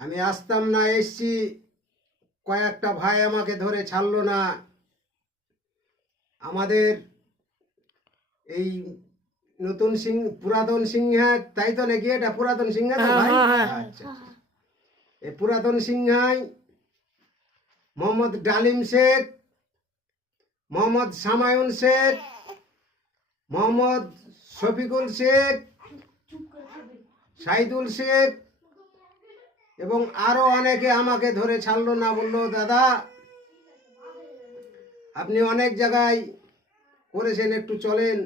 আমি আসতাম না, এসছি, কয়েকটা ভাই আমাকে ধরে ছাড়লো না। আমাদের এই নতুন পুরাতন সিংহায়, তাই তো নাকি? এটা পুরাতন সিংহা তো ভাই? আচ্ছা, এই পুরাতন সিংহায় মোহাম্মদ ডালিম শেখ, মোহাম্মদ সামায়ুন শেখ, মোহাম্মদ শফিকুল শেখ, সাইদুল শেখ এবং আরো অনেকে আমাকে ধরে ছাড়লো না। বললো, দাদা আপনি অনেক জায়গায় করেছেন, একটু চলেন,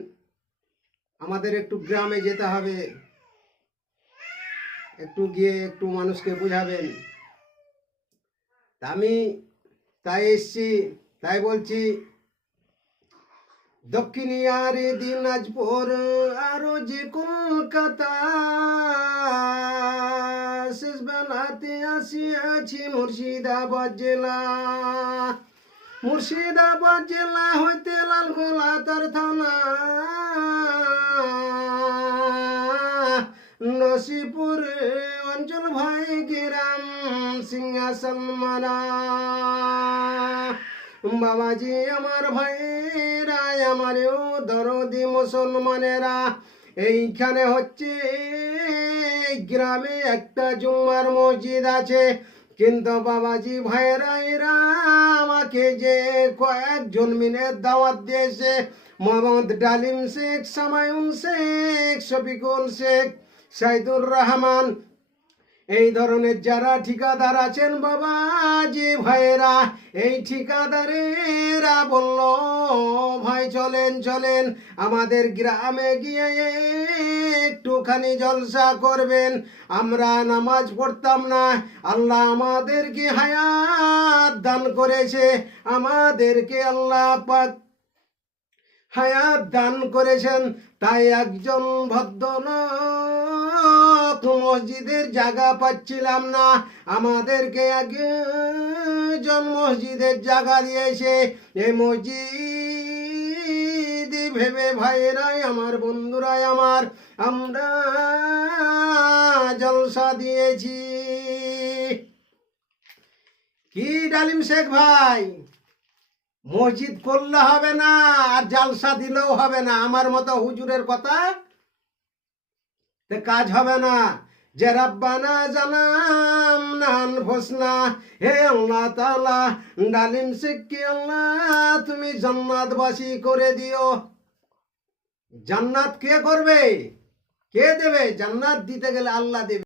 আমাদের একটু গ্রামে যেতে হবে, একটু গিয়ে একটু মানুষকে বুঝাবেন। আমি তাই এসছি, তাই বলছি, দক্ষিণিয়ার দিনাজপুর আরো যে কলকাতা, শেষ বেলাতে আসিয়াছি মুর্শিদাবাদ জেলা। মুর্শিদাবাদ জেলা হইতে লালগোলা তার থানা, নসিপুর অঞ্চল ভাই গ্রাম সিংহাসন মারা। বাবাজি আমার ভাইরা, আমারও দরদি মুসলমানেরা, এইখানে হচ্ছে গ্রামে একটা জুম্মার মসজিদ আছে, কিন্তু বাবাজি ভাইরা এরা আমাকে যে কয়েকজন মিলে দাওয়াত দিয়েছে, মোহাম্মদ ডালিম শেখ, সামায়ুন শেখ, শফিকুল শেখ, সাইদুর রহমান, এই ধরনের যারা ঠিকাদার আছেন বাবাজি ভাইয়েরা, এই ঠিকাদারেরা বলল, ভাই চলেন চলেন আমাদের গ্রামে গিয়ে একটুখানি জলসা করবেন। আমরা নামাজ পড়তাম না, আল্লাহ আমাদেরকে হায়াত দান করেছে, আমাদেরকে আল্লাহ পাক হায়াত দান করেছেন, তাই একজন ভদ্রলোক মসজিদের জায়গা পাচ্ছিলাম না, আমাদেরকে একজন মসজিদের জায়গা দিয়েছে। এই মসজিদ ভেবে ভাইয়েরাই আমার, বন্ধুরাই আমার, আমরা জলসা দিয়েছি। কি ডালিম শেখ ভাই, মসজিদ করলে হবে না আর জালসা দিলেও হবে না, আমার মতো হুজুরের কথা কাজ হবে না। যে রাব্বানা জানাম নান ফসনা, হে আল্লাহ তাআলা ডালিম শেখকে আল্লাহ তুমি জান্নাতবাসী করে দিও। জান্নাত কে করবে? কে দেবে? জান্নাত দিতে গেলে আল্লাহ দেবে।